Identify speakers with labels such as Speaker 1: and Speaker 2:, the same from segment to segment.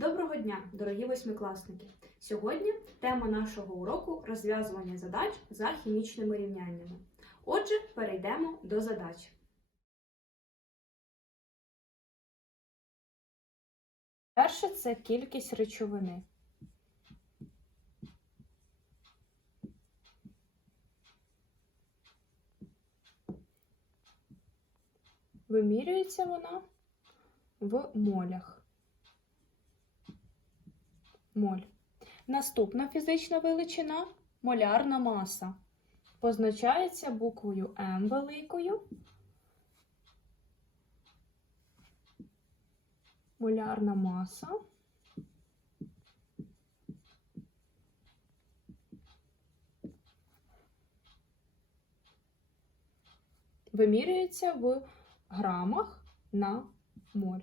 Speaker 1: Доброго дня, дорогі восьмикласники! Сьогодні тема нашого уроку розв'язування задач за хімічними рівняннями. Отже, перейдемо до задач. Перше це кількість речовини. Вимірюється вона в молях. Моль. Наступна фізична величина молярна маса. Позначається буквою М великою. Молярна маса. Вимірюється в грамах на моль.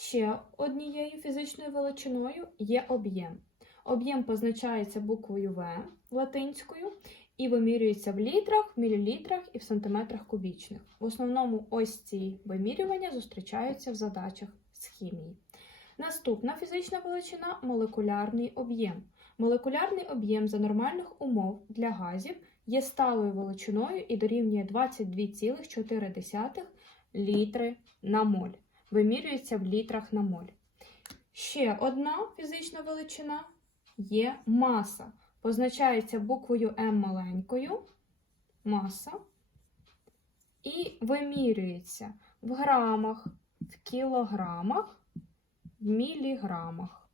Speaker 1: Ще однією фізичною величиною є об'єм. Об'єм позначається буквою В латинською і вимірюється в літрах, мілілітрах і в сантиметрах кубічних. В основному ось ці вимірювання зустрічаються в задачах з хімії. Наступна фізична величина молекулярний об'єм. Молекулярний об'єм за нормальних умов для газів є сталою величиною і дорівнює 22,4 літри на моль вимірюється в літрах на моль. Ще одна фізична величина є маса. Позначається буквою М маленькою маса. І вимірюється в грамах, в кілограмах, в міліграмах.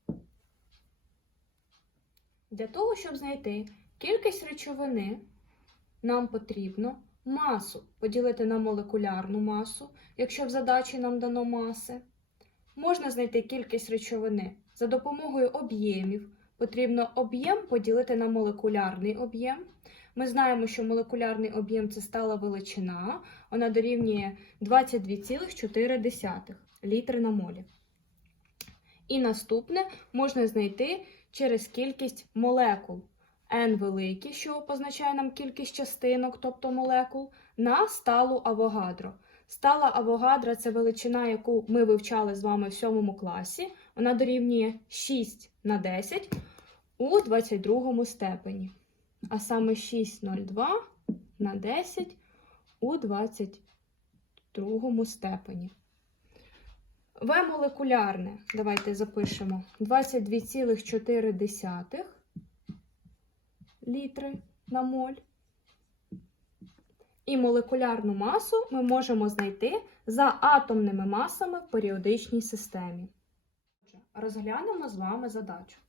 Speaker 1: Для того, щоб знайти кількість речовини, нам потрібно масу поділити на молекулярну масу, якщо в задачі нам дано маси. Можна знайти кількість речовини за допомогою об'ємів. Потрібно об'єм поділити на молекулярний об'єм. Ми знаємо, що молекулярний об'єм це стала величина, вона дорівнює 22,4 літри на молі. І наступне можна знайти через кількість молекул. N великий, що позначає нам кількість частинок, тобто молекул, на сталу авогадро. Стала авогадра це величина, яку ми вивчали з вами в 7 класі. Вона дорівнює 6 на 10 у 22 степені. А саме 6,02 на 10 у 22 степені. В молекулярне, давайте запишемо 22,4 літри на моль. І молекулярну масу ми можемо знайти за атомними масами в періодичній системі. Розглянемо з вами задачу.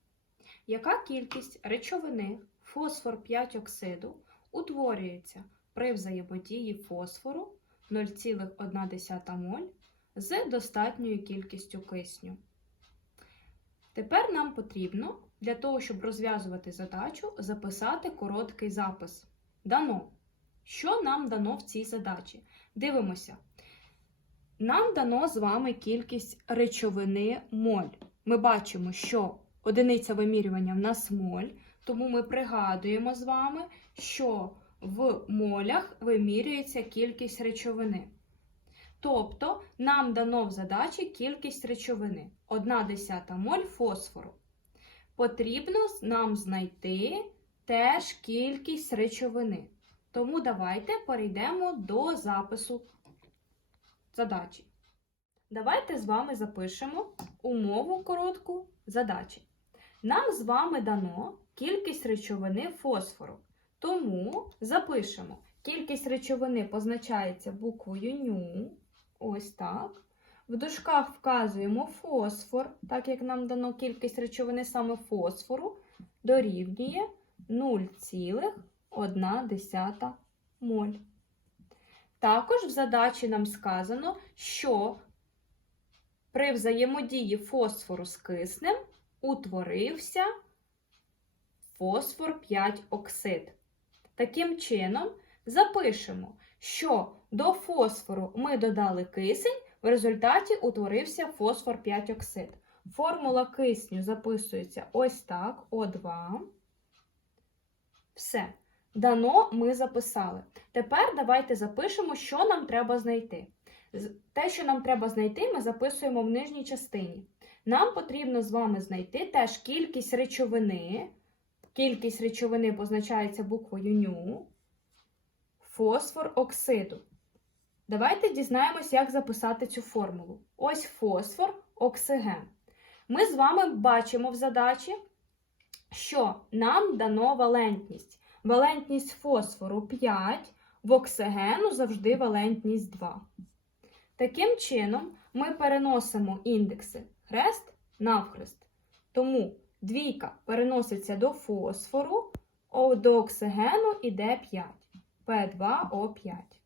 Speaker 1: Яка кількість речовини фосфор 5 оксиду утворюється при взаємодії фосфору 0,1 моль з достатньою кількістю кисню? Тепер нам потрібно для того, щоб розв'язувати задачу, записати короткий запис. Дано. Що нам дано в цій задачі? Дивимося. Нам дано з вами кількість речовини моль. Ми бачимо, що одиниця вимірювання в нас моль, тому ми пригадуємо з вами, що в молях вимірюється кількість речовини. Тобто, нам дано в задачі кількість речовини 1 десята моль фосфору. Потрібно нам знайти теж кількість речовини. Тому давайте перейдемо до запису задачі. Давайте з вами запишемо умову коротку задачі. Нам з вами дано кількість речовини фосфору. Тому запишемо. Кількість речовини позначається буквою ню. Ось так. В дужках вказуємо фосфор, так як нам дано кількість речовини саме фосфору, дорівнює 0,1 моль. Також в задачі нам сказано, що при взаємодії фосфору з киснем утворився фосфор 5 оксид. Таким чином, запишемо, що до фосфору ми додали кисень, в результаті утворився фосфор 5 оксид. Формула кисню записується ось так: О2. Все. Дано ми записали. Тепер давайте запишемо, що нам треба знайти. Те, що нам треба знайти, ми записуємо в нижній частині. Нам потрібно з вами знайти теж кількість речовини. Кількість речовини позначається буквою ню. Фосфор оксиду. Давайте дізнаємось, як записати цю формулу. Ось фосфор, оксиген. Ми з вами бачимо в задачі, що нам дано валентність. Валентність фосфору 5, в оксигену завжди валентність 2. Таким чином, ми переносимо індекси хрест навхрест. Тому двійка переноситься до фосфору, до оксигену йде 5. P2O5.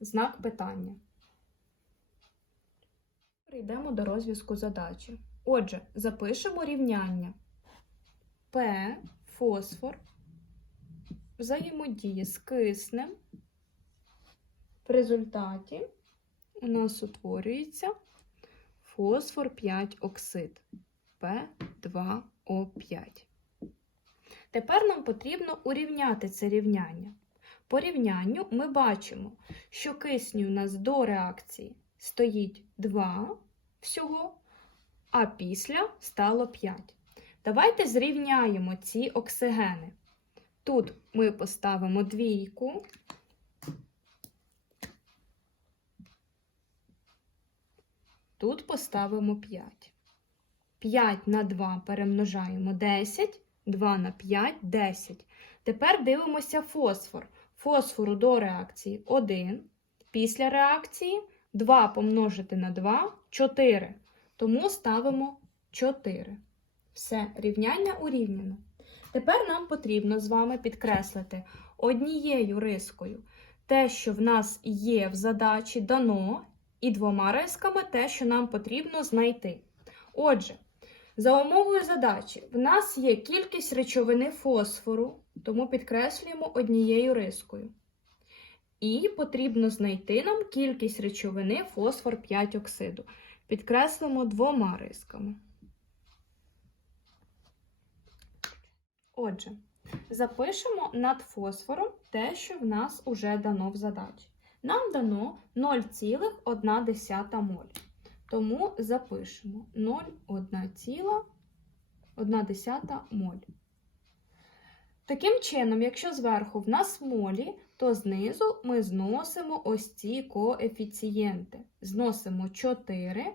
Speaker 1: Знак питання. Перейдемо до розв'язку задачі. Отже, запишемо рівняння. П фосфор взаємодіє з киснем. В результаті у нас утворюється фосфор 5 оксид P2O5. Тепер нам потрібно урівняти це рівняння. По рівнянню ми бачимо, що кисню у нас до реакції стоїть 2 всього, а після стало 5. Давайте зрівняємо ці оксигени. Тут ми поставимо двійку. Тут поставимо 5. 5 на 2 перемножаємо 10, 2 на 5 10. Тепер дивимося фосфор. Фосфору до реакції 1. Після реакції 2 помножити на 2 4. Тому ставимо 4. Все, рівняння урівняно. Тепер нам потрібно з вами підкреслити однією рискою те, що в нас є в задачі дано, і двома рисками те, що нам потрібно знайти. Отже, за умовою задачі, в нас є кількість речовини фосфору, тому підкреслюємо однією рискою. І потрібно знайти нам кількість речовини фосфор 5 оксиду. Підкреслимо двома рисками. Отже, запишемо над фосфором те, що в нас уже дано в задачі. Нам дано 0,1 моль. Тому запишемо 0,1 моль. Таким чином, якщо зверху в нас молі, то знизу ми зносимо ось ці коефіцієнти. Зносимо 4.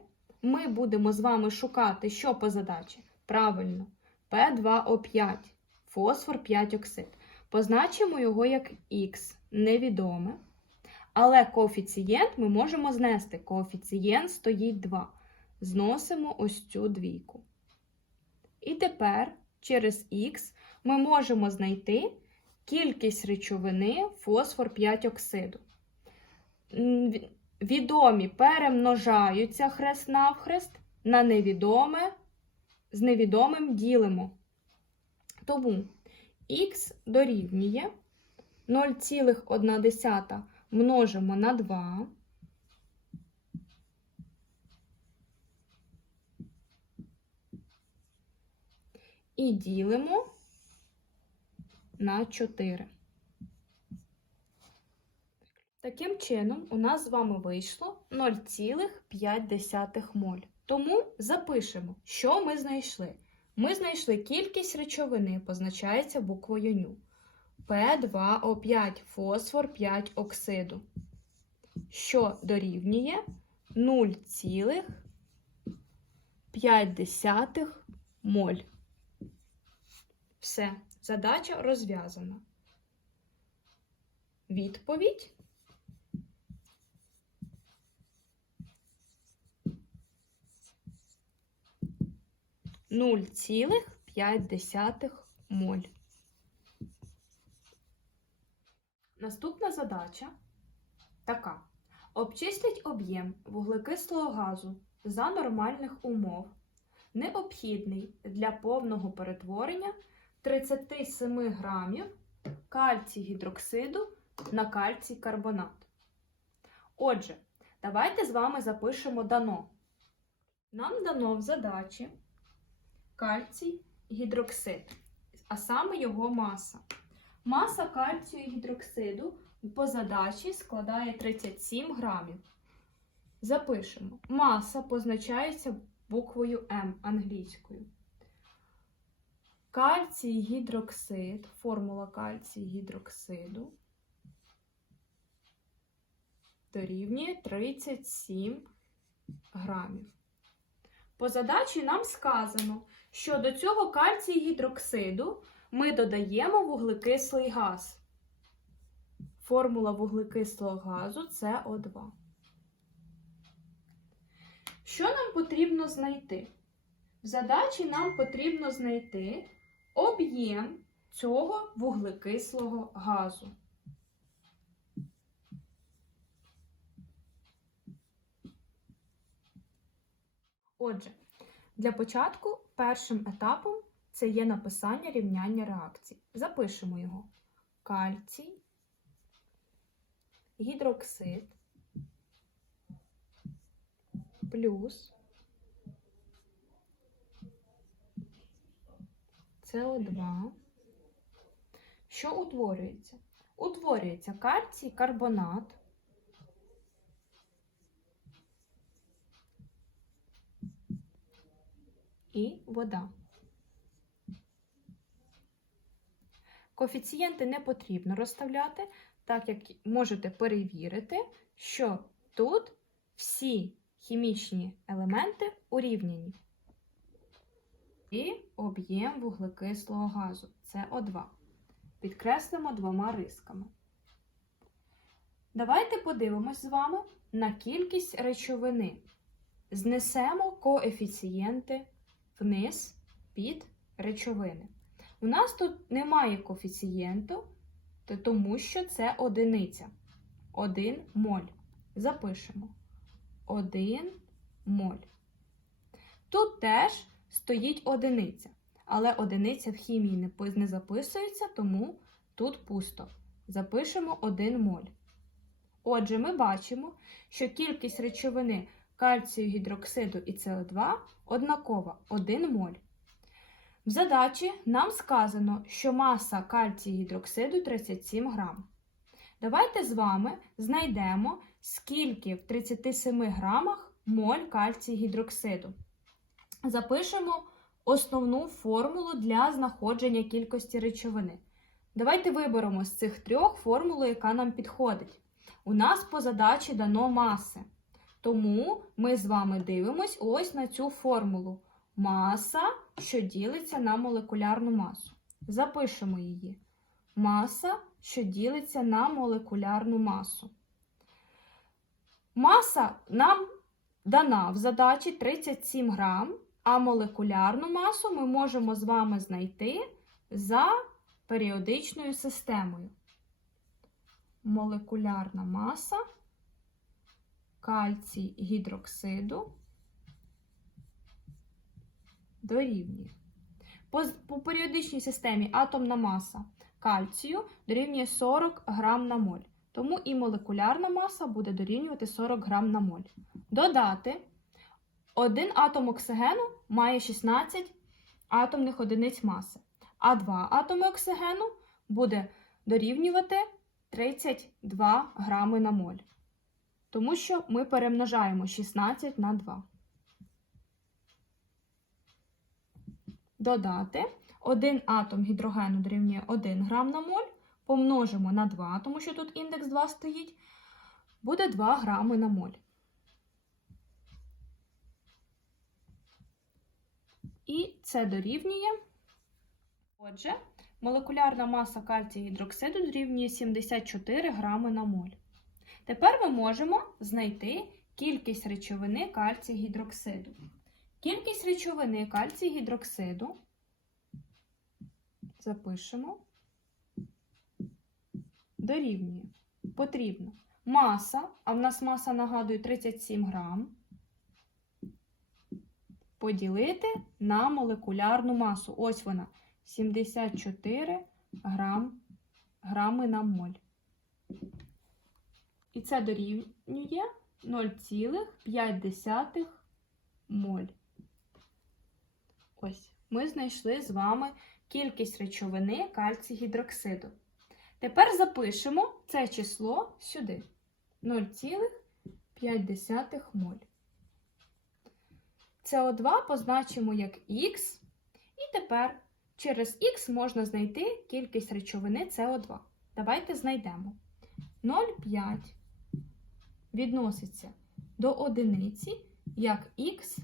Speaker 1: Ми будемо з вами шукати, що по задачі? Правильно, P2O5, фосфор 5 оксид. Позначимо його як Х, невідоме. Але коефіцієнт ми можемо знести. Коефіцієнт стоїть 2. Зносимо ось цю двійку. І тепер через Х ми можемо знайти кількість речовини фосфор 5 оксиду. Відомі перемножаються хрест навхрест, на невідоме з невідомим ділимо. Тому х дорівнює 0,1 множимо на 2. І ділимо на 4. Таким чином, у нас з вами вийшло 0,5 моль. Тому запишемо, що ми знайшли. Ми знайшли кількість речовини, позначається буквою ню. P2O5 фосфор 5 оксиду, що дорівнює 0,5 моль. Все, задача розв'язана. Відповідь. Нуль цілих п'ять десятих моль. Наступна задача така. Обчисліть об'єм вуглекислого газу за нормальних умов, необхідний для повного перетворення 37 грамів кальцій гідроксиду на кальцій карбонат. Отже, давайте з вами запишемо дано. Нам дано в задачі кальцій гідроксид, а саме його маса. Маса кальцію гідроксиду по задачі складає 37 грамів. Запишемо. Маса позначається буквою М англійською. Кальцій гідроксид, формула кальцій гідроксиду дорівнює 37 грамів. По задачі нам сказано, що до цього кальцій гідроксиду ми додаємо вуглекислий газ. Формула вуглекислого газу це О2. Що нам потрібно знайти? В задачі нам потрібно знайти об'єм цього вуглекислого газу. Отже, для початку першим етапом це є написання рівняння реакцій. Запишемо його. Кальцій, гідроксид плюс СО2. Що утворюється? Утворюється кальцій карбонат. І вода. Коефіцієнти не потрібно розставляти, так як можете перевірити, що тут всі хімічні елементи урівняні. І об'єм вуглекислого газу СО2. Підкреслимо двома рисками. Давайте подивимось з вами на кількість речовини. Знесемо коефіцієнти вниз під речовини. У нас тут немає коефіцієнту, тому що це одиниця. 1 моль. Запишемо. 1 моль. Тут теж стоїть одиниця, але одиниця в хімії не записується, тому тут пусто. Запишемо 1 моль. Отже, ми бачимо, що кількість речовини кальцію гідроксиду і СО2 однакова 1 моль. В задачі нам сказано, що маса кальцію гідроксиду 37 грам. Давайте з вами знайдемо, скільки в 37 грамах моль кальцію гідроксиду. Запишемо основну формулу для знаходження кількості речовини. Давайте виберемо з цих трьох формулу, яка нам підходить. У нас по задачі дано маси. Тому ми з вами дивимось ось на цю формулу. Маса, що ділиться на молекулярну масу. Запишемо її. Маса, що ділиться на молекулярну масу. Маса нам дана в задачі 37 грам, а молекулярну масу ми можемо з вами знайти за періодичною системою. Молекулярна маса кальцій гідроксиду дорівнює. По, по періодичній системі атомна маса кальцію дорівнює 40 грам на моль. Тому і молекулярна маса буде дорівнювати 40 грам на моль. Додати один атом оксигену має 16 атомних одиниць маси, а два атоми оксигену буде дорівнювати 32 грами на моль. Тому що ми перемножаємо 16 на 2. Додати один атом гідрогену дорівнює 1 грам на моль. Помножимо на 2, тому що тут індекс 2 стоїть, буде 2 грами на моль. І це дорівнює. Отже, молекулярна маса кальцію гідроксиду дорівнює 74 грами на моль. Тепер ми можемо знайти кількість речовини кальцію гідроксиду. Кількість речовини кальцію гідроксиду запишемо дорівнює. Потрібно маса, а в нас маса нагадує 37 грам, поділити на молекулярну масу. Ось вона 74 грам, грами на моль. І це дорівнює 0,5 моль. Ось, ми знайшли з вами кількість речовини кальцій гідроксиду. Тепер запишемо це число сюди. 0,5 моль. СО2 позначимо як Х, і тепер через Х можна знайти кількість речовини СО2. Давайте знайдемо. 0,5 відноситься до одиниці як Х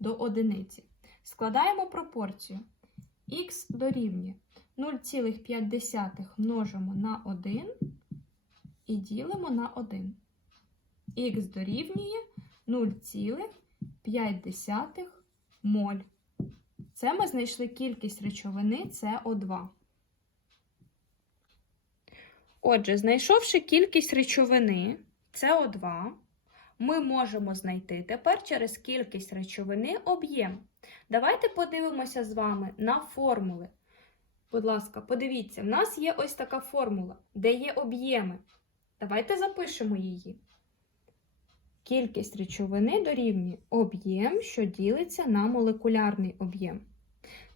Speaker 1: до одиниці. Складаємо пропорцію. Х дорівнює 0,5 множимо на 1 і ділимо на 1. Х дорівнює 0,5 моль. Це ми знайшли кількість речовини СО2. Отже, знайшовши кількість речовини СО2, ми можемо знайти тепер через кількість речовини об'єм. Давайте подивимося з вами на формули. Будь ласка, подивіться, в нас є ось така формула, де є об'єми. Давайте запишемо її. Кількість речовини дорівнює об'єм, що ділиться на молекулярний об'єм.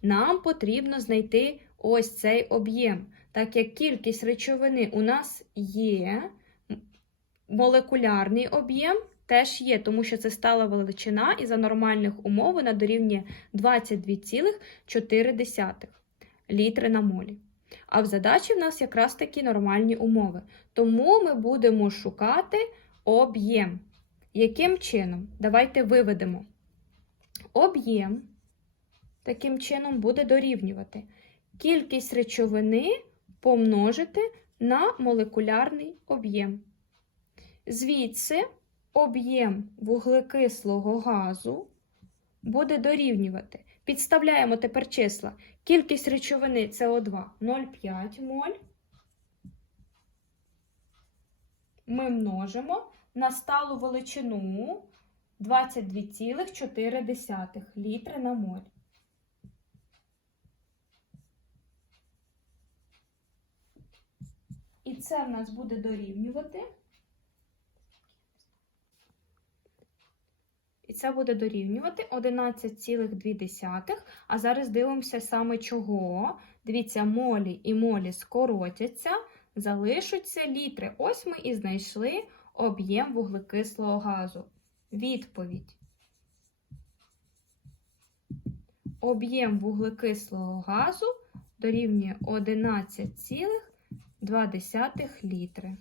Speaker 1: Нам потрібно знайти ось цей об'єм, так як кількість речовини у нас є, молекулярний об'єм теж є, тому що це стала величина, і за нормальних умов вона дорівнює 22,4 літри на молі. А в задачі в нас якраз такі нормальні умови. Тому ми будемо шукати об'єм. Яким чином? Давайте виведемо. Об'єм таким чином буде дорівнювати кількість речовини помножити на молекулярний об'єм. Звідси об'єм вуглекислого газу буде дорівнювати. Підставляємо тепер числа. Кількість речовини СО2 0,5 моль. Ми множимо на сталу величину 22,4 літри на моль. І це в нас буде дорівнювати. І це буде дорівнювати 11,2. А зараз дивимося саме чого. Дивіться, молі і молі скоротяться, залишаться літри. Ось ми і знайшли об'єм вуглекислого газу. Відповідь. Об'єм вуглекислого газу дорівнює 11,2 літри.